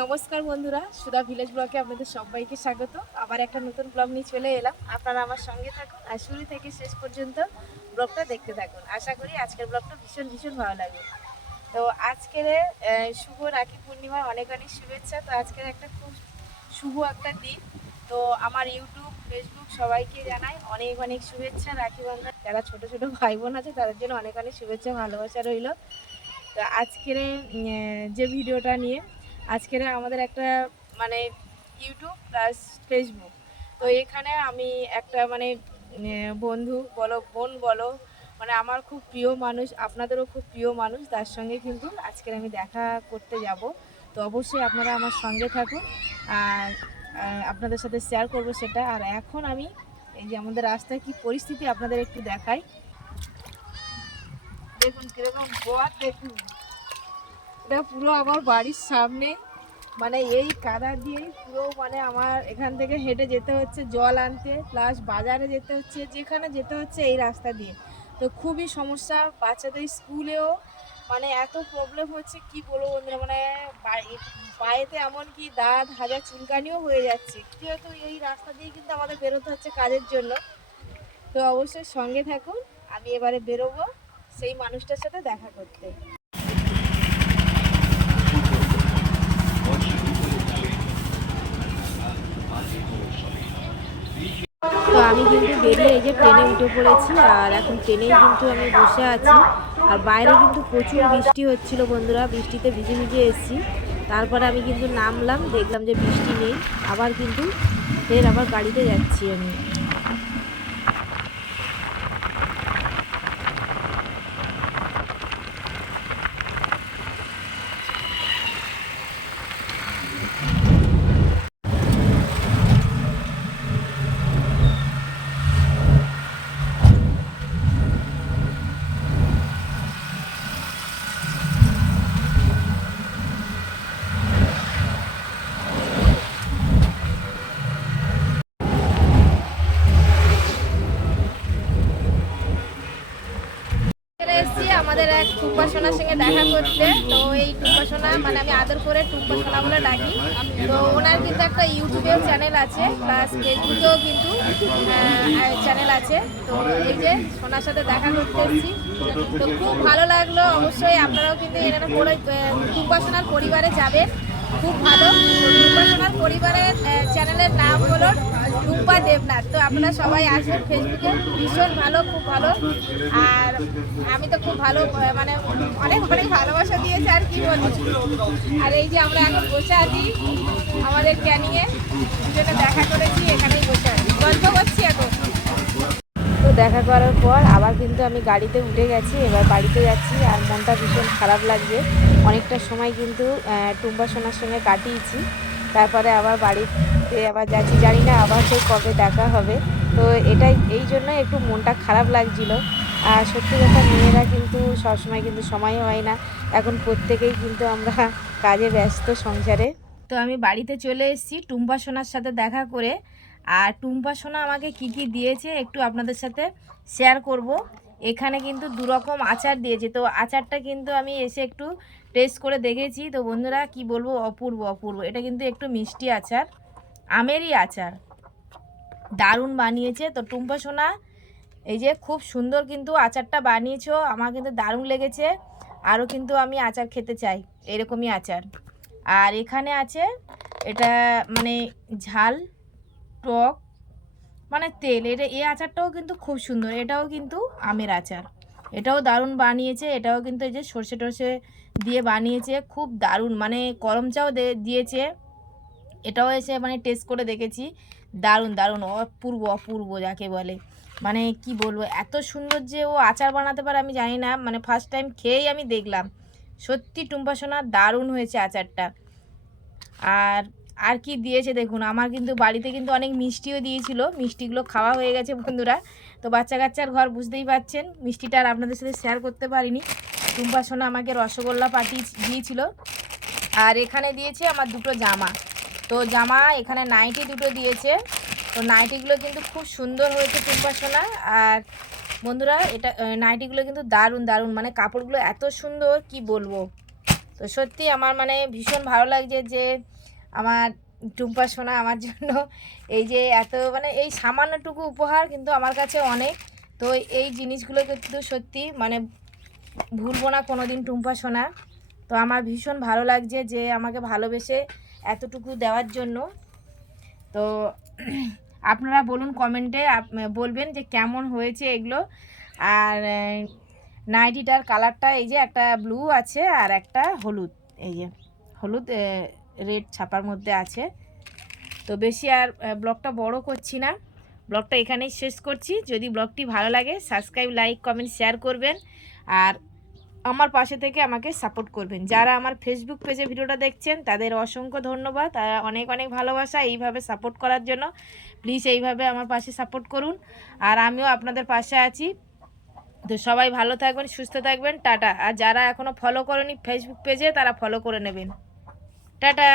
নমস্কার বন্ধুরা, সুধা ভিলেজ ব্লগে আপনাদের সবাইকে স্বাগত। আবার একটা নতুন ব্লগ নিয়ে চলে এলাম। আপনারা আমার সঙ্গে থাকুন আর শুরু থেকে শেষ পর্যন্ত ব্লগটা দেখতে থাকুন। আশা করি আজকের ব্লগটা ভীষণ ভীষণ ভালো লাগবে। তো আজকের শুভ রাখি পূর্ণিমার অনেক অনেক শুভেচ্ছা। তো আজকের একটা খুব শুভ একটা দিন। তো আমার ইউটিউব ফেসবুক সবাইকে জানাই অনেক অনেক শুভেচ্ছা, রাখি বন্ধন। যারা ছোট ছোট ভাই বোন আছে, তাদের জন্য অনেক অনেক শুভেচ্ছা, ভালোবাসা রইল। তো আজকের যে ভিডিওটা নিয়ে আজকের আমাদের একটা মানে ইউটিউব প্লাস ফেসবুক তো এখানে আমি একটা মানে বন্ধু বলো, বোন বলো মানে আমার খুব প্রিয় মানুষ, আপনাদেরও খুব প্রিয় মানুষ, তার সঙ্গে কিন্তু আজকের আমি দেখা করতে যাব। তো অবশ্যই আপনারা আমার সঙ্গে থাকুন, আর আপনাদের সাথে শেয়ার করব সেটা। আর এখন আমি, এই যে আমাদের রাস্তায় কি পরিস্থিতি আপনাদের একটু দেখাই। দেখুন, কীরকম বর, দেখুন। এটা পুরো আমার বাড়ির সামনে। মানে এই কাদা দিয়েই পুরো মানে আমার এখান থেকে হেঁটে যেতে হচ্ছে, জল আনতে প্লাস বাজারে যেতে হচ্ছে, যেখানে যেতে হচ্ছে এই রাস্তা দিয়ে। তো খুবই সমস্যা, বাচ্চাদের স্কুলেও মানে এত প্রবলেম হচ্ছে, কি বলব বন্ধুরা? মানে পায়েতে এমন কি দাঁত, হাজার চুলকানিও হয়ে যাচ্ছে। যেহেতু এই রাস্তা দিয়ে কিন্তু আমাদের বেরোতে হচ্ছে কাজের জন্য। তো অবশ্যই সঙ্গে থাকুন, আমি এবারে বেরোবো, সেই মানুষটার সাথে দেখা করতে তো আমি কিন্তু বেরিয়ে এই যে ট্রেনে উঠে পড়েছি, আর এখন ট্রেনেই কিন্তু আমি বসে আছি। আর বাইরে কিন্তু প্রচুর বৃষ্টি হচ্ছিল বন্ধুরা, বৃষ্টিতে ভিজে ভিজে এসেছি। তারপরে আমি কিন্তু নামলাম, দেখলাম যে বৃষ্টি নেই, আবার কিন্তু ফের আবার গাড়িতে যাচ্ছি আমি চলে এসেছি আমাদের এক টুম্পা সোনার সঙ্গে দেখা করতে। তো এই টুম্পা সোনা মানে আমি আদর করে টুম্পা সোনা বলে ডাকি। তো ওনার কিন্তু একটা ইউটিউবেও চ্যানেল আছে, প্লাস ফেসবুকেও কিন্তু চ্যানেল আছে। তো এই যে সোনার সাথে দেখা করতে তো খুব ভালো লাগল। অবশ্যই আপনারাও কিন্তু এখানে টুম্পা পরিবারে যাবেন। খুব ভালো। সোনার পরিবারের চ্যানেলের নাম হলো টুম্পা দেবনাথ। তো আপনারা সবাই আসবেন ফেসবুকে ভীষণ ভালো, খুব ভালো। আর আমি তো খুব ভালো মানে অনেক অনেক ভালোবাসা দিয়েছে, আর কি বলব। আর এই যে আমরা এখন বসে আছি আমাদের ক্যানিংয়ে দুজনে দেখা করেছি, এখানেই বসে আছি। গল্প করছি এখন। দেখা করার পর আবার কিন্তু আমি গাড়িতে উঠে গেছি, এবার বাড়িতে যাচ্ছি, আর মনটা ভীষণ খারাপ লাগছে। অনেকটা সময় কিন্তু টুম্পা সোনার সঙ্গে কাটিয়েছি। তারপরে আবার বাড়িতে আবার যাচ্ছি। জানি না আবার সেই কবে দেখা হবে। তো এটাই, এই জন্য একটু মনটা খারাপ লাগছিল। আর সত্যি কথা মেয়েরা কিন্তু সবসময় কিন্তু সময় হয় না। এখন প্রত্যেকেই কিন্তু আমরা কাজে ব্যস্ত সংসারে। তো আমি বাড়িতে চলে এসেছি টুম্পা সোনার সাথে দেখা করে। আর টুম্পা সোনা আমাকে কি কি দিয়েছে একটু আপনাদের সাথে শেয়ার করব। এখানে কিন্তু দুরকম আচার দিয়েছে। তো আচারটা কিন্তু আমি এসে একটু টেস্ট করে দেখেছি। তো বন্ধুরা, কি বলব? অপূর্ব অপূর্ব। এটা কিন্তু একটু মিষ্টি আচার, আমেরই আচার। দারুণ বানিয়েছে। তো টুম্পা সোনা, এই যে খুব সুন্দর কিন্তু আচারটা বানিয়েছো। আমার কিন্তু দারুণ লেগেছে। আরও কিন্তু আমি আচার খেতে চাই, এরকমই আচার। আর এখানে আছে, এটা মানে ঝাল, টক মানে তেল। এটা এই আচারটাও কিন্তু খুব সুন্দর। এটাও কিন্তু আমের আচার। এটাও দারুণ বানিয়েছে, এটাও কিন্তু এই যে সর্ষে টর্ষে দিয়ে বানিয়েছে, খুব দারুণ মানে করম চাও দিয়েছে। এটাও এসে মানে টেস্ট করে দেখেছি, দারুণ দারুণ, অপূর্ব অপূর্ব যাকে বলে। মানে কি বলব, এত সুন্দর যে ও আচার বানাতে পারে আমি জানি না মানে ফার্স্ট টাইম খেয়েই আমি দেখলাম। সত্যি টুম্পা সোনা দারুণ হয়েছে আচারটা। আর আর কি দিয়েছে দেখুন, আমার কিন্তু বাড়িতে কিন্তু অনেক মিষ্টিও দিয়েছিল, মিষ্টিগুলো খাওয়া হয়ে গেছে বন্ধুরা। তো বাচ্চা কাচ্চার ঘর বুঝতেই পারছেন মিষ্টিটা আর আপনাদের সাথে শেয়ার করতে পারিনি। টুম্পা সোনা আমাকে রসগোল্লা পাঠিয়ে দিয়েছিল। আর এখানে দিয়েছে আমার দুটো জামা। তো জামা এখানে নাইটি দুটো দিয়েছে। তো নাইটিগুলো কিন্তু খুব সুন্দর হয়েছে টুম্পা সোনা। আর বন্ধুরা, এটা নাইটিগুলো কিন্তু দারুণ দারুণ। মানে কাপড়গুলো এত সুন্দর, কি বলব? তো সত্যি আমার মানে ভীষণ ভালো লাগছে যে আমার টুম্পা সোনা আমার জন্য। এই যে এত মানে এই সামান্যটুকু উপহার কিন্তু আমার কাছে অনেক। তো এই জিনিসগুলো কিন্তু সত্যি মানে ভুলবো না কোনো দিন টুম্পা সোনা। তো আমার ভীষণ ভালো লাগছে যে আমাকে ভালোবেসে এতটুকু দেওয়ার জন্য। তো আপনারা বলুন কমেন্টে বলবেন যে কেমন হয়েছে এগুলো। আর নাইটিটার কালারটা এই যে একটা ব্লু আছে আর একটা হলুদ। এই যে, হলুদ রেড ছাপার মধ্যে আছে। তো বেশি আর ব্লগটা বড় করছি না। ব্লগটা এখানেই শেষ করছি। যদি ব্লগটি ভালো লাগে সাবস্ক্রাইব লাইক কমেন্ট শেয়ার করবেন। আর আমার পাশে থেকে আমাকে সাপোর্ট করবেন। যারা আমার ফেসবুক পেজে ভিডিওটা দেখছেন, তাদের অসংখ্য ধন্যবাদ। তারা অনেক অনেক ভালোবাসা এইভাবে সাপোর্ট করার জন্য। প্লিজ এইভাবে আমার পাশে সাপোর্ট করুন। আর আমিও আপনাদের পাশে আছি। তো সবাই ভালো থাকবেন, সুস্থ থাকবেন। টাটা। আর যারা এখনও ফলো করেনি ফেসবুক পেজে তারা ফলো করে নেবেন। টাটা।